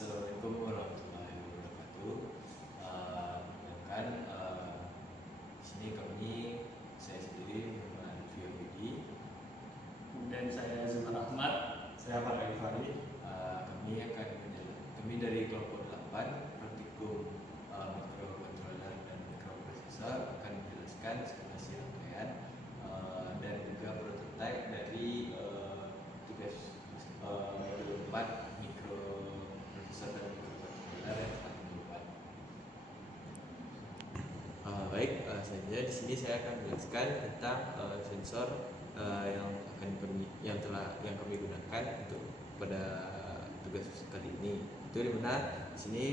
Assalamualaikum warahmatullahi wabarakatuh. Perkenalkan, di sini saya sendiri Muhammad Arify Budi. Kemudian saya Zumar Ahmad. Saya Farah Ifari. Kami dari kelompok 8 praktikum microcontroller dan microprocessor akan menjelaskan simulasi rangkaian dan juga prototipe dari tugas modul 4 microprocessor dan microcontroller yang telah dibuat. Baik, selanjutnya di sini saya akan menjelaskan tentang sensor yang kami gunakan untuk pada tugas kali ini. Itu dimana di sini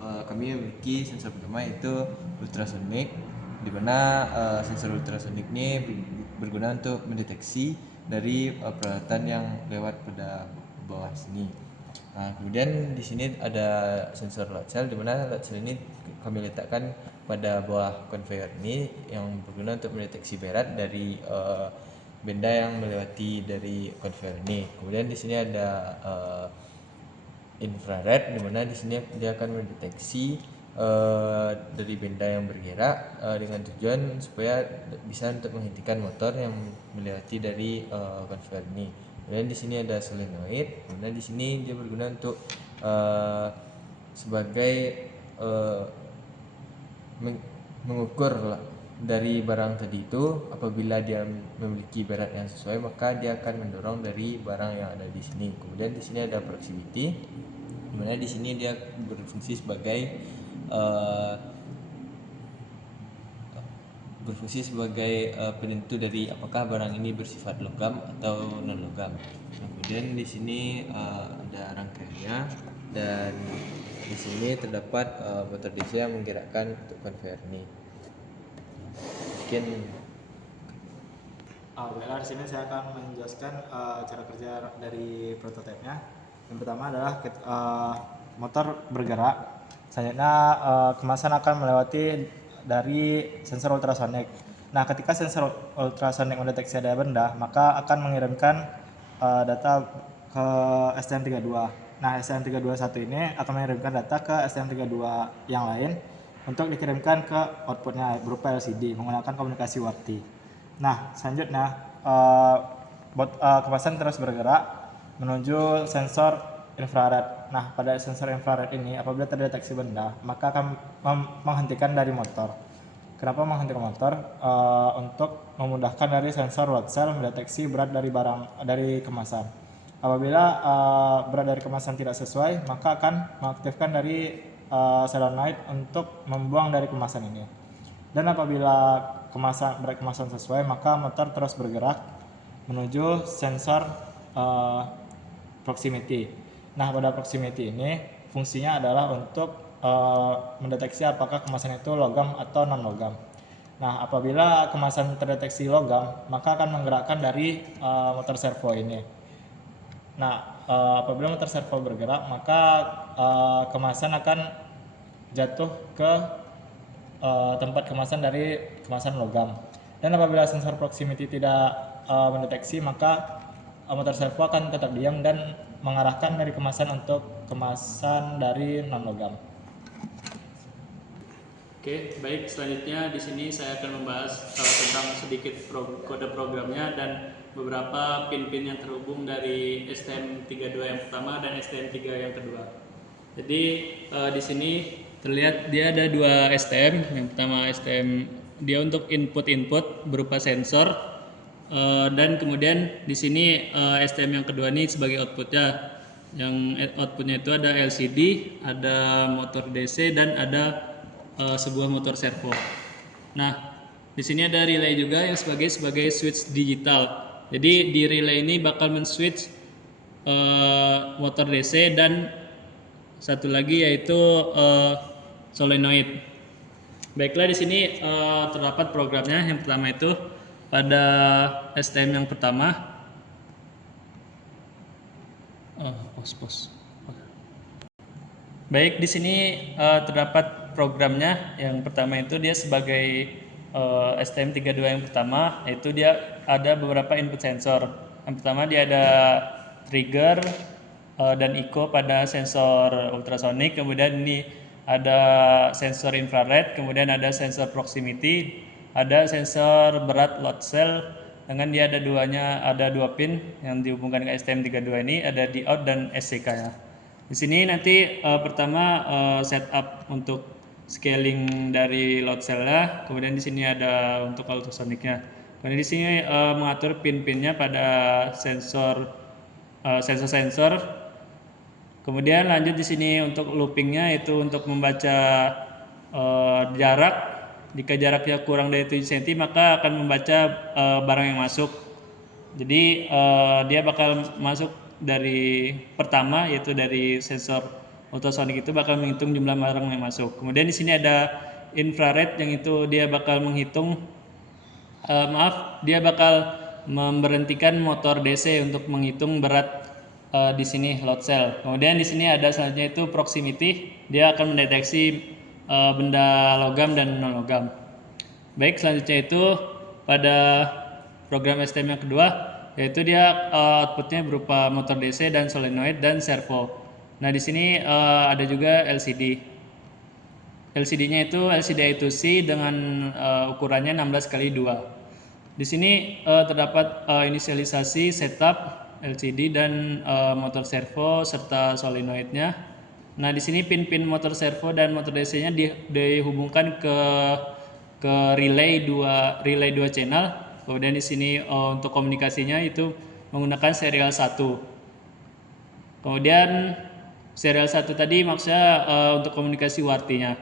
kami memiliki sensor pertama yaitu ultrasonic, dimana sensor ultrasonic ini berguna untuk mendeteksi dari peralatan yang lewat pada bawah sini. Nah, kemudian di sini ada sensor load cell, di mana load cell ini kami letakkan pada bawah conveyor ini yang berguna untuk mendeteksi berat dari benda yang melewati dari conveyor ini. Kemudian di sini ada infrared, di mana di sini dia akan mendeteksi dari benda yang bergerak dengan tujuan supaya bisa untuk menghentikan motor yang melewati dari conveyor ini. Kemudian di sini ada solenoid, kemudian di sini dia berguna untuk sebagai mengukur dari barang tadi itu. Apabila dia memiliki berat yang sesuai, maka dia akan mendorong dari barang yang ada di sini. Kemudian di sini ada proximity, di mana di sini dia berfungsi sebagai penentu dari apakah barang ini bersifat logam atau non logam. Kemudian di sini ada rangkaiannya, dan di sini terdapat motor DC yang menggerakkan untuk conveyor ini. Mungkin Baiklah, di sini saya akan menjelaskan cara kerja dari prototipenya. Yang pertama adalah motor bergerak. Selanjutnya kemasan akan melewati dari sensor ultrasonik. Nah, ketika sensor ultrasonik mendeteksi ada benda, maka akan mengirimkan data ke STM32. Nah, STM321 ini akan mengirimkan data ke STM32 yang lain untuk dikirimkan ke outputnya berupa LCD menggunakan komunikasi WARTI. Nah, selanjutnya kemasan terus bergerak menuju sensor infrared. Nah, pada sensor infrared ini apabila terdeteksi benda, maka akan menghentikan dari motor. Kenapa menghentikan motor? Untuk memudahkan dari sensor load cell mendeteksi berat dari kemasan. Apabila berat dari kemasan tidak sesuai, maka akan mengaktifkan dari solenoid untuk membuang dari kemasan ini. Dan apabila berat kemasan sesuai, maka motor terus bergerak menuju sensor proximity. Nah, pada proximity ini fungsinya adalah untuk mendeteksi apakah kemasan itu logam atau non logam. Nah, apabila kemasan terdeteksi logam, maka akan menggerakkan dari motor servo ini. Nah, apabila motor servo bergerak, maka kemasan akan jatuh ke tempat kemasan dari kemasan logam. Dan apabila sensor proximity tidak mendeteksi, maka motor servo akan tetap diam dan mengarahkan dari kemasan untuk kemasan dari non logam. Oke, baik. Selanjutnya di sini saya akan membahas tentang sedikit kode programnya dan beberapa pin-pin yang terhubung dari STM32 yang pertama dan STM3 yang kedua. Jadi di sini terlihat dia ada dua STM. Yang pertama STM dia untuk input berupa sensor, dan kemudian di sini STM yang kedua ini sebagai outputnya. Yang outputnya itu ada LCD, ada motor DC, dan ada sebuah motor servo. Nah, di sini ada relay juga yang sebagai switch digital. Jadi di relay ini bakal men-switch motor DC dan satu lagi yaitu solenoid. Baiklah, di sini terdapat programnya. Yang pertama itu pada STM yang pertama. Baik, di sini terdapat programnya. Yang pertama itu dia sebagai STM32 yang pertama, yaitu dia ada beberapa input sensor. Yang pertama dia ada trigger, dan echo pada sensor ultrasonik. Kemudian ini ada sensor infrared, kemudian ada sensor proximity, ada sensor berat load cell dengan dia ada dua pin yang dihubungkan ke STM32 ini, ada diout dan SCK ya. Di sini nanti pertama setup untuk scaling dari load cell-nya, kemudian di sini ada untuk ultrasoniknya. Kemudian di sini mengatur pin-pinnya pada sensor. Kemudian lanjut di sini untuk loopingnya itu untuk membaca jarak. Jika jaraknya kurang dari 7 cm maka akan membaca barang yang masuk. Jadi dia bakal masuk dari pertama, yaitu dari sensor ultrasonik itu bakal menghitung jumlah barang yang masuk. Kemudian di sini ada infrared yang itu dia bakal menghitung dia bakal memberhentikan motor DC untuk menghitung berat di sini load cell. Kemudian di sini ada selanjutnya itu proximity, dia akan mendeteksi benda logam dan non logam. Baik, selanjutnya itu pada program STM yang kedua, yaitu dia outputnya berupa motor DC dan solenoid dan servo. Nah di sini ada juga LCD. LCD-nya itu LCD I2C dengan ukurannya 16x2. Di sini terdapat inisialisasi setup LCD dan motor servo serta solenoidnya. Nah di sini pin-pin motor servo dan motor DC-nya dihubungkan ke relay 2 channel. Kemudian di sini untuk komunikasinya itu menggunakan serial 1. Kemudian serial 1 tadi maksudnya untuk komunikasi wartinya.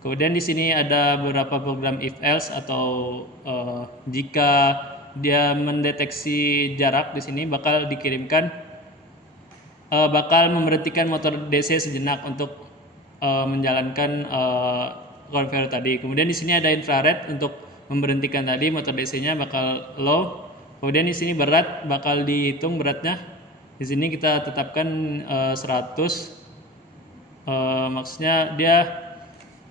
Kemudian di sini ada beberapa program if else atau jika dia mendeteksi jarak di sini bakal dikirimkan bakal memberhentikan motor DC sejenak untuk menjalankan konveyor tadi. Kemudian di sini ada infrared untuk memberhentikan tadi motor DC-nya bakal low. Kemudian di sini berat bakal dihitung beratnya. Di sini kita tetapkan 100. Maksudnya dia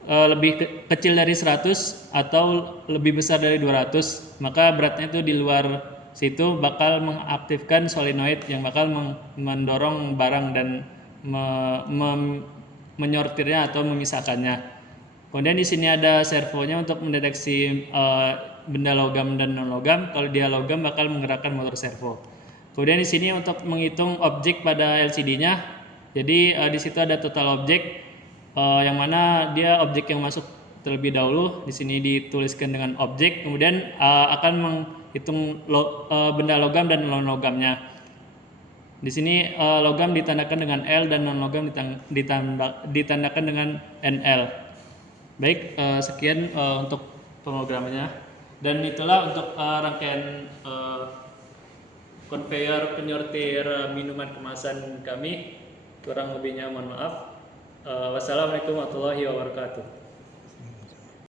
lebih kecil dari 100 atau lebih besar dari 200, maka beratnya itu di luar situ bakal mengaktifkan solenoid yang bakal mendorong barang dan menyortirnya atau memisahkannya. Kemudian di sini ada servonya untuk mendeteksi benda logam dan non logam. Kalau dia logam bakal menggerakkan motor servo. Kemudian di sini untuk menghitung objek pada LCD-nya. Jadi di situ ada total objek yang mana dia objek yang masuk terlebih dahulu. Di sini dituliskan dengan objek. Kemudian akan menghitung benda logam dan non logamnya. Di sini logam ditandakan dengan L dan non logam ditandakan dengan NL. Baik, sekian untuk pemrogramannya, dan itulah untuk rangkaian konveyor penyortir minuman kemasan kami. Kurang lebihnya mohon maaf. Wassalamualaikum warahmatullahi wabarakatuh.